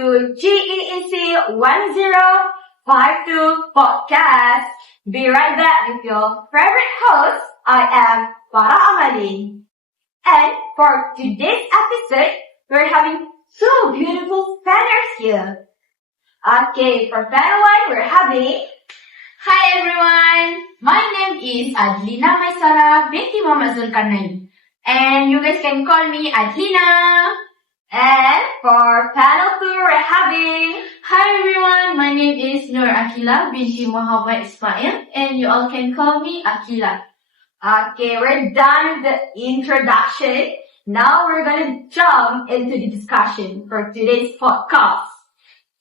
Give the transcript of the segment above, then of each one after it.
to GEEC1052 podcast. Be right back with your favorite host. I am Farah Amali. And for today's episode, we're having two beautiful panels here. Okay, for panel 1, we're having... Hi everyone, my name is Adlina Maisara binti Muhammad Zulkarnain, and you guys can call me Adlina. And for panel 2, we're having... Hi everyone, my name is Nur Akila binti Muhammad Ismail, and you all can call me Akila. Okay, we're done with the introduction. Now we're gonna jump into the discussion for today's podcast.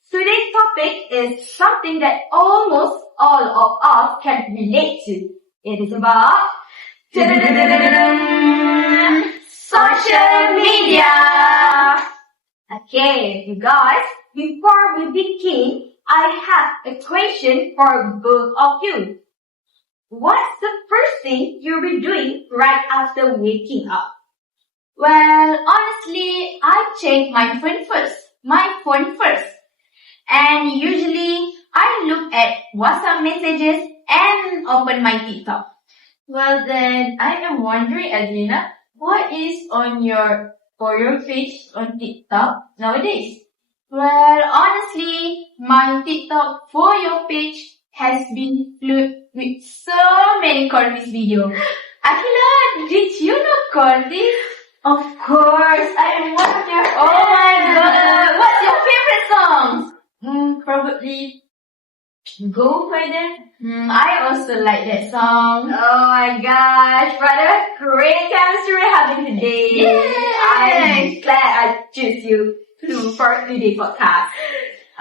Today's topic is something that almost all of us can relate to. It is about social media. Okay, you guys, before we begin, I have a question for both of you. What's the first thing you'll be doing right after waking up? Well, honestly, I check my phone first. And usually, I look at WhatsApp messages and open my TikTok. Well then, I am wondering, Adlina, what is on your For Your page on TikTok nowadays? Well, honestly, my TikTok For Your page has been filled with so many Cortis videos. Akila, did you know Cortis? Of course, I am one of your... Oh my god! What's your favorite songs? Probably Go Further. I also like that song. Oh my gosh, what a great chemistry we're having today. Yay! I'm glad I choose you for today's podcast.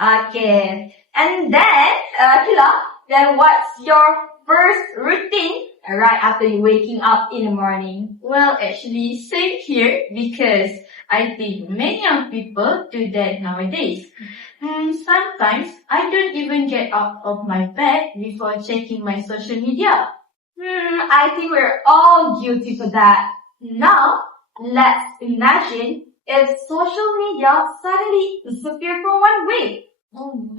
Okay, and then, Kila, then what's your first routine right after you waking up in the morning? Well, actually, same here because I think many young people do that nowadays. Sometimes I don't even get out of my bed before checking my social media. I think we're all guilty for that. Now, let's imagine if social media suddenly disappeared for 1 week.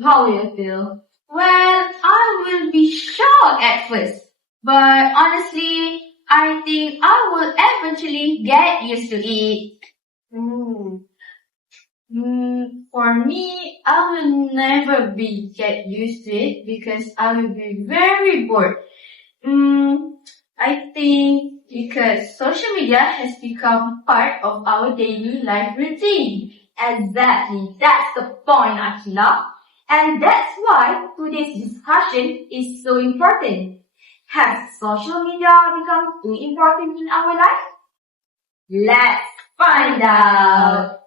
How will you feel? Well, I will be shocked at first. But honestly, I think I will eventually get used to it. For me, I will never get used to it because I will be very bored. I think because social media has become part of our daily life routine. Exactly, that's the point, Akila. And that's why today's discussion is so important. Has social media become too important in our life? Let's find out.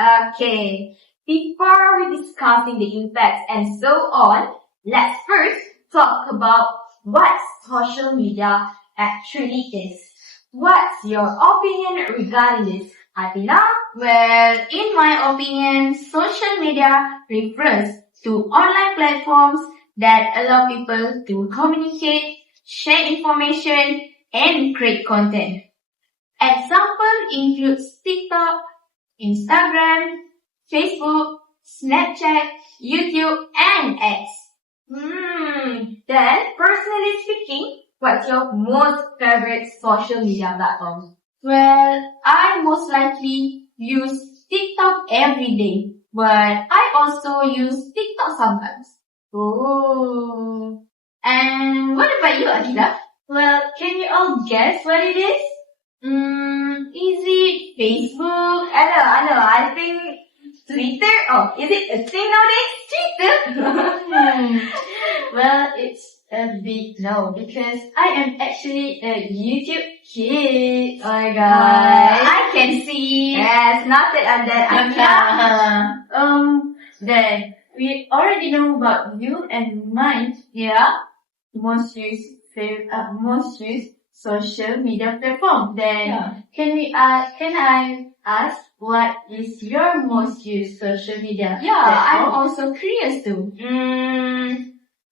Okay, before we discussing the impacts and so on, let's first talk about what social media actually is. What's your opinion regarding this, Adina? Well, in my opinion, social media refers to online platforms that allow people to communicate, share information, and create content. Example includes TikTok, Instagram, Facebook, Snapchat, YouTube, and X. Then, personally speaking, what's your most favorite social media platform? Well, I most likely use TikTok every day, but I also use TikTok sometimes. Oh. And what about you, Akila? Well, can you all guess what it is? Is it Facebook? I know. I think Twitter. Oh, is it a thing nowadays? Twitter? Well, it's a big no because I am actually a YouTube kid. Oh my god. I can see. Yes, noted on that. Then we already know about you and mine. Yeah. Most used social media platform. Then can I ask what is your most used social media Yeah, platform? I'm also curious too.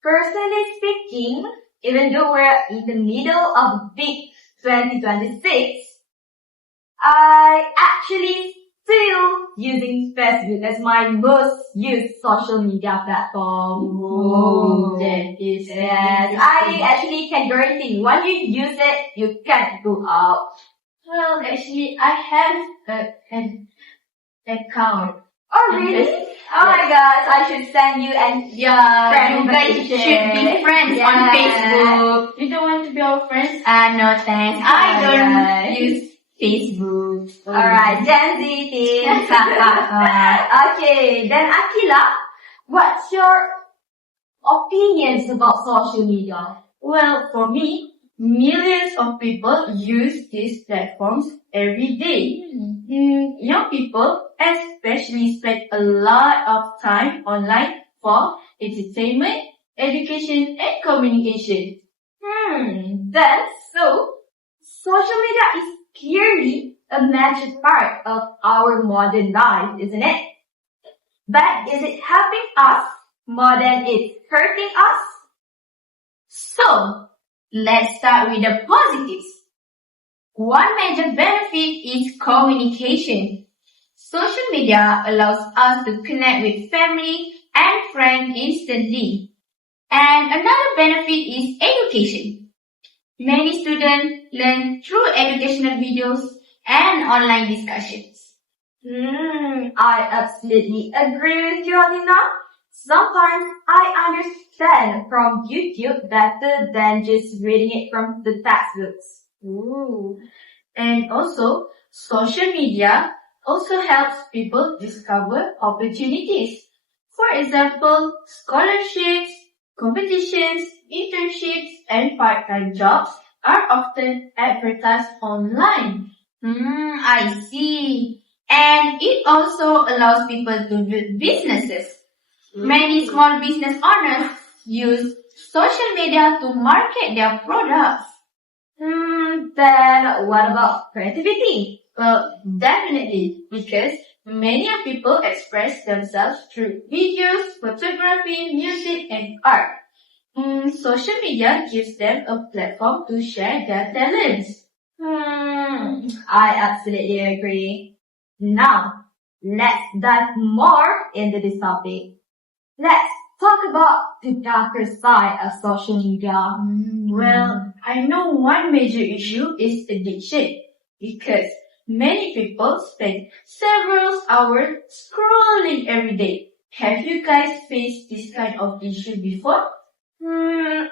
Personally speaking, even though we're in the middle of big 2026, I actually still using Facebook as my most used social media platform. That is Yes, I actually can guarantee when you use it, you can't go out. Well, actually, I have an account. Oh really? Oh my gosh, I should send you an Yeah, friend you guys invitation. should be friends on Yeah. Facebook. You don't want to be our friends? No thanks. I don't Alright. use Facebook. Alright, Gen Z things. Okay, then Akila, what's your opinions about social media? Well, for me, millions of people use these platforms every day. Young people especially spend a lot of time online for entertainment, education, and communication. Then, so, social media is clearly a major part of our modern life, isn't it? But is it helping us more than it's hurting us? So, let's start with the positives. One major benefit is communication. Social media allows us to connect with family and friends instantly. And another benefit is education. Many students learn through educational videos and online discussions. I absolutely agree with you, Alina. Sometimes I understand from YouTube better than just reading it from the textbooks. And also, social media also helps people discover opportunities. For example, scholarships, competitions, internships, and part-time jobs are often advertised online. I see. And it also allows people to build businesses. Many small business owners use social media to market their products. Then what about creativity? Well, definitely, because many people express themselves through videos, photography, music, and art. Social media gives them a platform to share their talents. I absolutely agree. Now, let's dive more into this topic. Let's talk about the darker side of social media. Well, I know one major issue is addiction, because many people spend several hours scrolling every day. Have you guys faced this kind of issue before?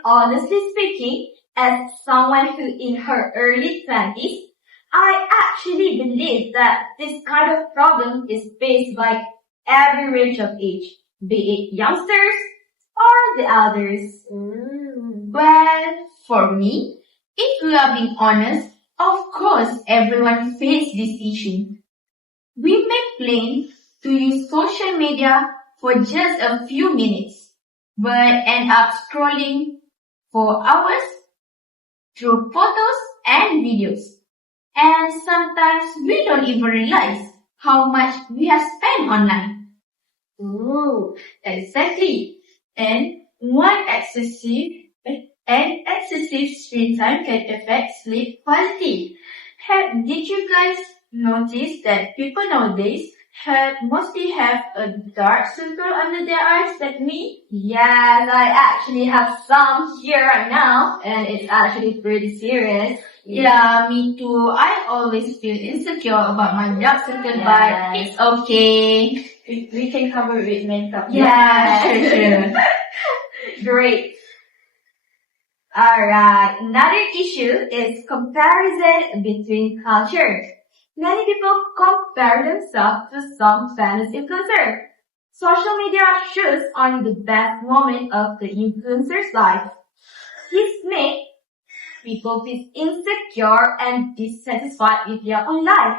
Honestly speaking, as someone who in her early 20s, I actually believe that this kind of problem is faced by every range of age, be it youngsters or the elders. Well, for me, if we are being honest, of course everyone faces this issue. We may plan to use social media for just a few minutes, but end up scrolling for hours through photos and videos. And sometimes we don't even realize how much we have spent online. Exactly. And excessive screen time can affect sleep quality. Did you guys notice that people nowadays mostly have a dark circle under their eyes like me? Yes, I actually have some here right now, and it's actually pretty serious. Yeah, me too. I always feel insecure about my dark circle, but it's okay. We can cover it with makeup. Yeah, sure. Great. Alright, another issue is comparison between cultures. Many people compare themselves to some famous influencer. Social media shows only the best moment of the influencer's life. This makes people feel insecure and dissatisfied with their own life.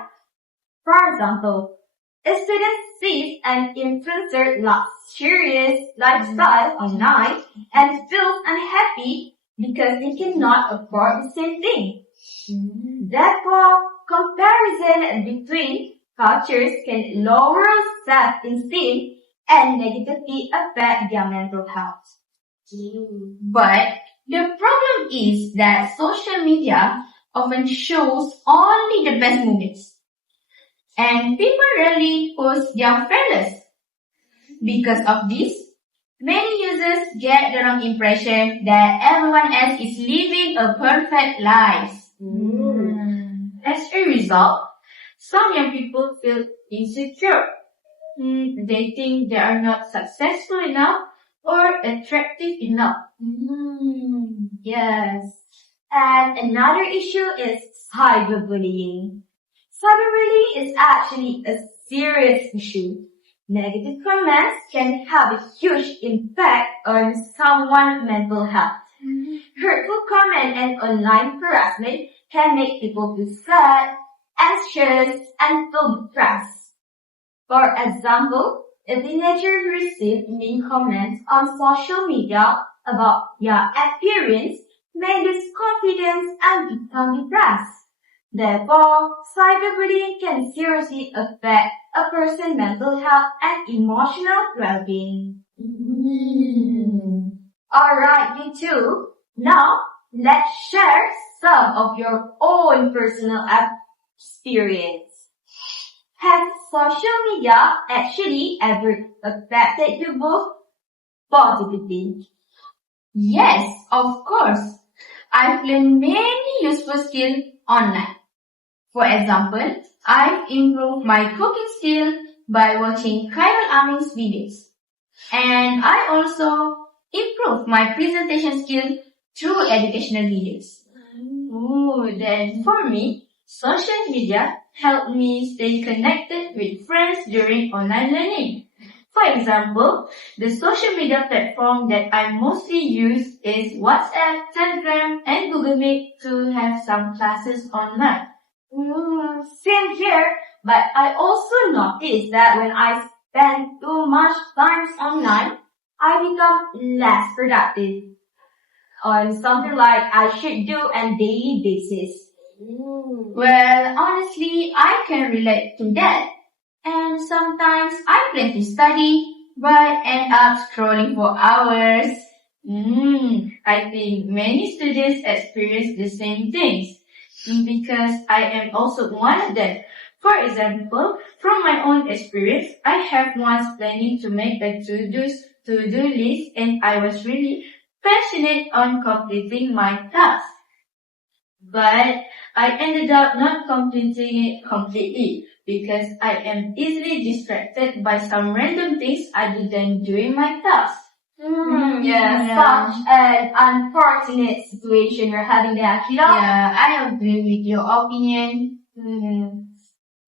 For example, a student sees an influencer luxurious lifestyle online and feels unhappy because they cannot afford the same thing. Therefore, comparison between cultures can lower self-esteem and negatively affect their mental health. But the problem is that social media often shows only the best moments. and people rarely post their failures. Because of this, many users get the wrong impression that everyone else is living a perfect life. As a result, some young people feel insecure. They think they are not successful enough or attractive enough. Yes. And another issue is cyberbullying. Cyberbullying is actually a serious issue. Negative comments can have a huge impact on someone's mental health. Hurtful comment and online harassment can make people feel sad, anxious, and feel depressed. For example, a teenager who received mean comments on social media about their appearance may lose confidence and become depressed. Therefore, cyberbullying can seriously affect a person's mental health and emotional well-being. Alright, you two. Now, let's share some of your own personal experience. Has social media actually ever affected you both positively? Yes, of course. I've learned many useful skills online. For example, I've improved my cooking skill by watching Khairul Amin's videos. And I also improved my presentation skill through educational videos. Then for me, social media helped me stay connected with friends during online learning. For example, the social media platform that I mostly use is WhatsApp, Telegram, and Google Meet to have some classes online. Same here, but I also noticed that when I spend too much time online, I become less productive on something like I should do on daily basis. Well, honestly, I can relate to that. And sometimes I plan to study, but end up scrolling for hours. I think many students experience the same things because I am also one of them. For example, from my own experience, I have once planning to make a to-do list and I was really passionate on completing my task. But I ended up not completing it completely because I am easily distracted by some random things other than doing my task. Such an unfortunate situation you're having there, Akira. Yeah, I agree with your opinion.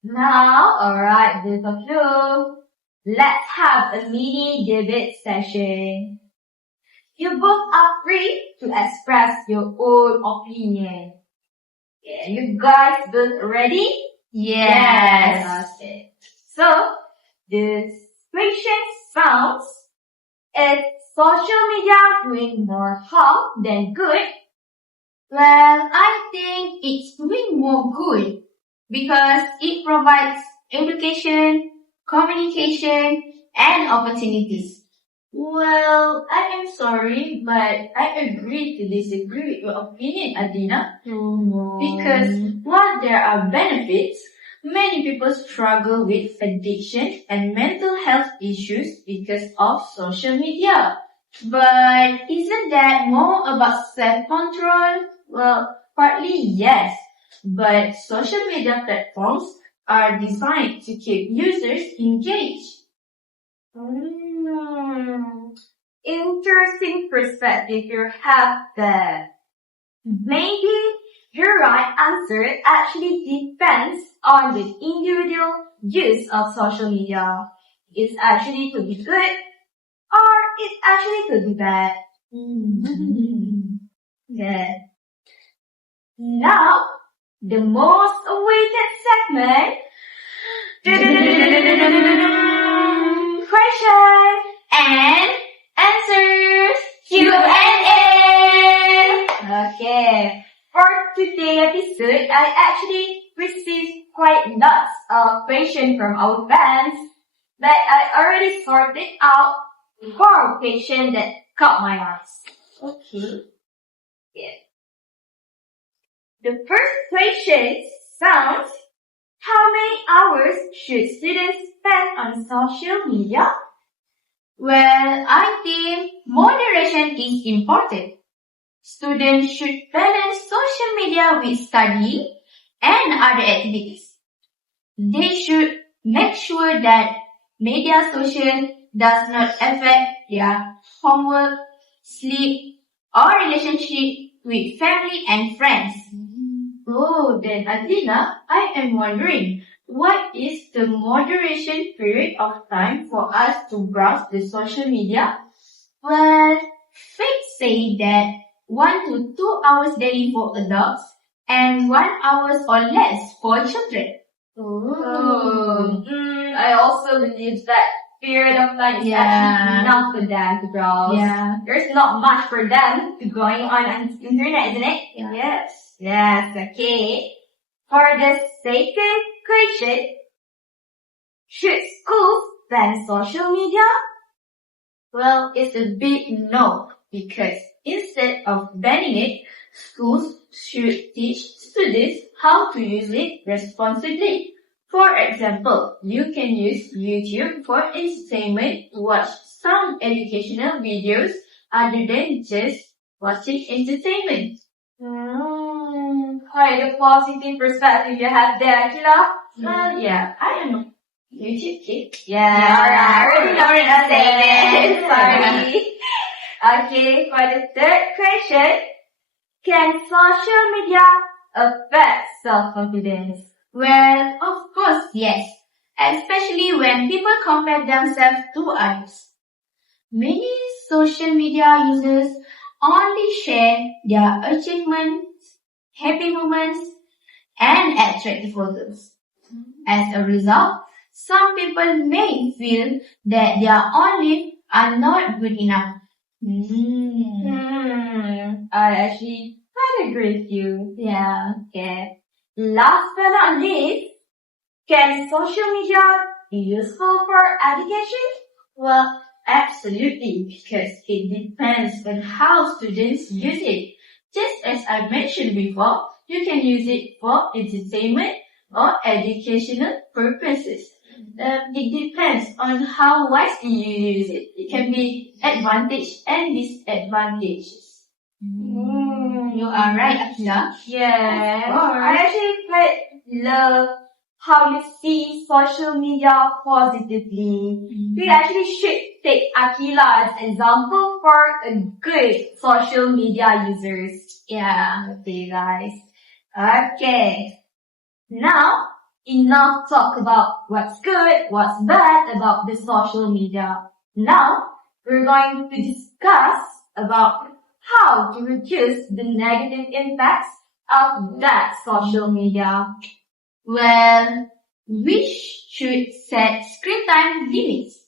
Now, alright, both of you, let's have a mini debate session. You both are free to express your own opinion. Yeah, you guys both ready? Yes. Okay. So, this question sounds, is social media doing more harm than good? Well, I think it's doing more good because it provides education, communication, and opportunities. Well, I am sorry, but I agree to disagree with your opinion, Adina. Because while there are benefits, many people struggle with addiction and mental health issues because of social media. But isn't that more about self-control? Well, partly yes, but social media platforms are designed to keep users engaged. Interesting perspective you have there. Maybe your right answer actually depends on the individual use of social media. It actually could be good or it actually could be bad. Yeah. Now, the most awaited segment. Question And answers Q&A. Okay. For today's episode, I actually received quite lots of questions from our fans, but I already sorted out 4 questions that caught my eyes. Okay. Yeah. The first question sounds, How many hours should students spend on social media? Well, I think moderation is important. Students should balance social media with study and other activities. They should make sure that media social does not affect their homework, sleep, or relationship with family and friends. Oh, then Adina, I am wondering, what is the moderation period of time for us to browse the social media? Well, facts say that 1 to 2 hours daily for adults and 1 hour or less for children. I also believe that period of time is actually not for them to browse. Yeah. There's not much for them to going on internet, isn't it? Yeah. Yes. Yes, okay. For the second question, should schools ban social media? Well, it's a big no, because instead of banning it, schools should teach students how to use it responsibly. For example, you can use YouTube for entertainment, watch some educational videos other than just watching entertainment. Quite a positive perspective you have there, Akila. Well, yeah, I am a YouTube kid. Yeah, alright. I already know what I'm saying. Yeah. Sorry. Okay, for the third question, can social media affect self-confidence? Well, of course, yes. Especially when people compare themselves to others. Many social media users only share their achievements, happy moments, and attractive photos. As a result, some people may feel that their own lives are not good enough. I actually quite agree with you. Yeah. Okay. Last but not least, can social media be useful for education? Well, absolutely, because it depends on how students use it. Just as I mentioned before, you can use it for entertainment or educational purposes. It depends on how wisely you use it. It can be advantage and disadvantages. You are right, Akila. Yeah. Of course. I actually quite love how you see social media positively. We actually should take Akila as example for a good social media users. Yeah. Okay, guys. Okay. Now, enough talk about what's good, what's bad about the social media. Now, we're going to discuss about how to reduce the negative impacts of that social media. Well, we should set screen time limits.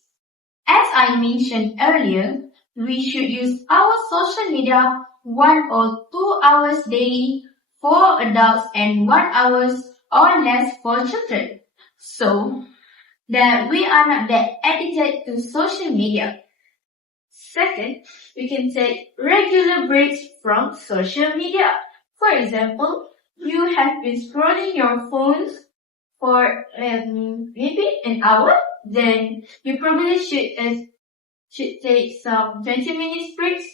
As I mentioned earlier, we should use our social media 1 or 2 hours daily for adults and 1 hour or less for children, so that we are not that addicted to social media. Second, we can take regular breaks from social media. For example, you have been scrolling your phones for maybe an hour, then you probably should take some 20 minutes breaks.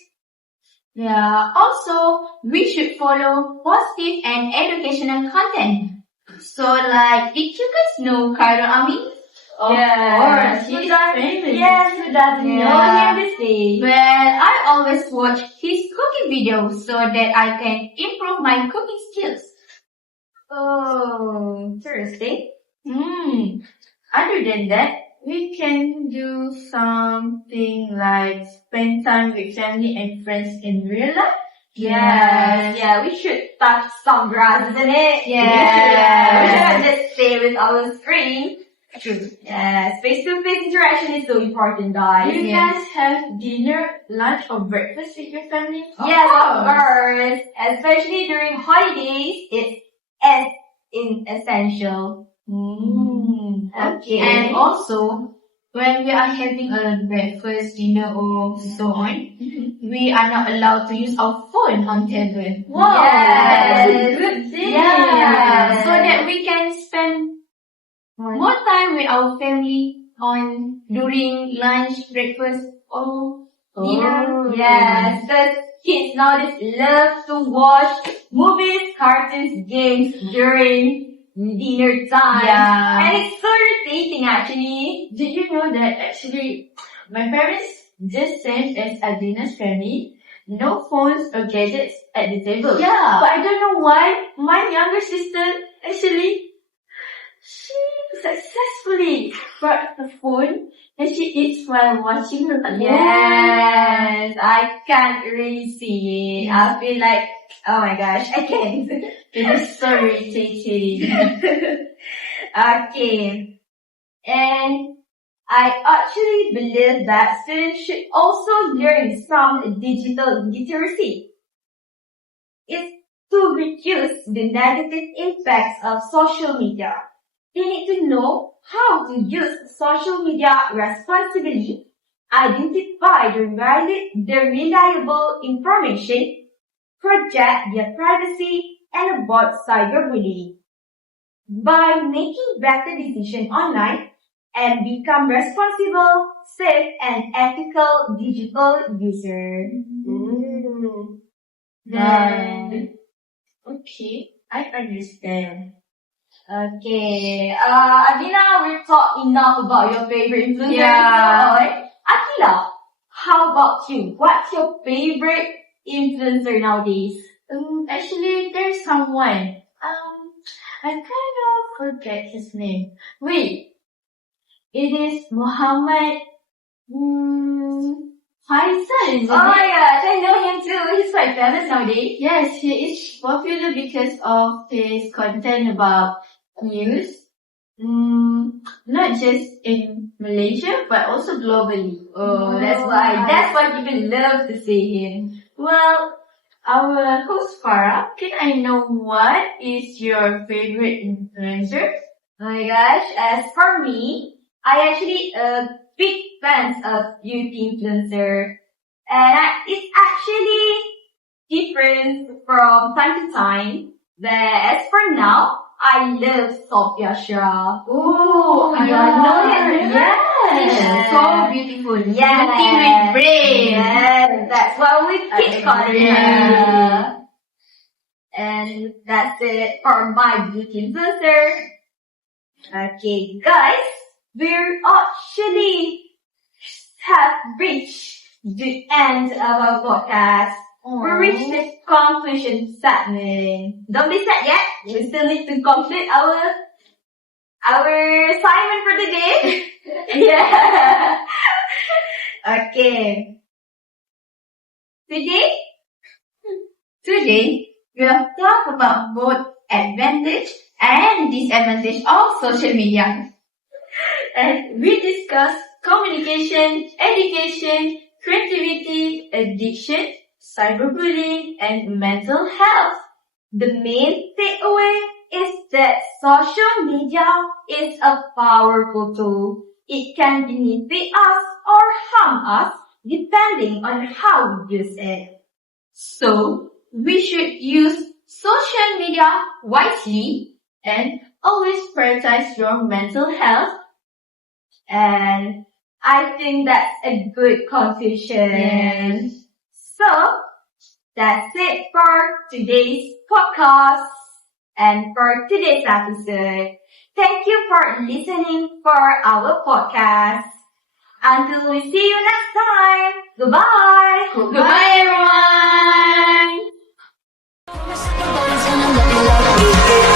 Yeah, also, we should follow positive and educational content. So like, did you guys know Cairo Ami? Of Yes. course, he's famous. Yes, who doesn't know him these days? Well, I always watch his cooking videos so that I can improve my cooking skills. Oh, interesting. Other than that, we can do something like spend time with family and friends in real life. Yeah, we should touch some grass, isn't it? Yeah. We shouldn't just stay with our screen. True. Yes, face-to-face interaction is so important, guys. You guys have dinner, lunch, or breakfast with your family? Yes, of course. Especially during holidays, it is essential. Okay. And also, when we are having a breakfast, dinner, or so on, we are not allowed to use our phone on table. Wow, Yes. that's a good thing. Yeah. So that we can spend More time with our family on during lunch, breakfast, or dinner. Yes, the kids nowadays love to watch movies, cartoons, games during dinner time. Yeah. And it's so irritating actually. Did you know that actually my parents just sent us a dinner family, no phones or gadgets at the table. Yeah. But I don't know why my younger sister actually she successfully brought the phone and she eats while watching her phone. Yes, I can't really see it. I feel like, oh my gosh, I can't. It is so irritating. Okay. And I actually believe that students should also learn some digital literacy. It's to reduce the negative impacts of social media. They need to know how to use social media responsibly, identify the reliable information, protect their privacy, and avoid cyberbullying. By making better decisions online and become responsible, safe, and ethical digital user. Then, okay, I understand. Okay, Adina, we've talked enough about your favorite influencers. Yeah. Akila, how about you? What's your favorite influencer nowadays? Actually, there's someone. I kind of forget his name. Wait, it is Muhammad Faisal, isn't Oh my it? gosh, I know him too. He's quite famous nowadays. Yes, he is popular because of his content about news. Not just in Malaysia, but also globally. Oh, that's why people love to see him. Well, our host Farah, can I know what is your favorite influencer? Oh my gosh, as for me, I actually a big fan of beauty influencer. And it's actually different from time to time. But as for now, I love Sophia Shah. Oh, I know it. She's Yes. so beautiful. Yes. Beauty with brain. Yes, that's what we keep calling Yeah. her. And that's it for my beauty influencer. Okay, guys, we're actually have reached the end of our podcast. We reached the conclusion segment. Don't be sad yet. We still need to complete our assignment for the day. Yeah. Okay. Today, we will talk about both advantage and disadvantage of social media. And we discuss communication, education, creativity, addiction, cyberbullying, and mental health. The main takeaway is that social media is a powerful tool. It can benefit us or harm us depending on how we use it. So, we should use social media wisely. And always prioritize your mental health. And I think that's a good conclusion. Yes. So, that's it for today's podcast and for today's episode. Thank you for listening for our podcast. Until we see you next time. Goodbye. Goodbye, everyone! Promise you the body's gonna love you like we did.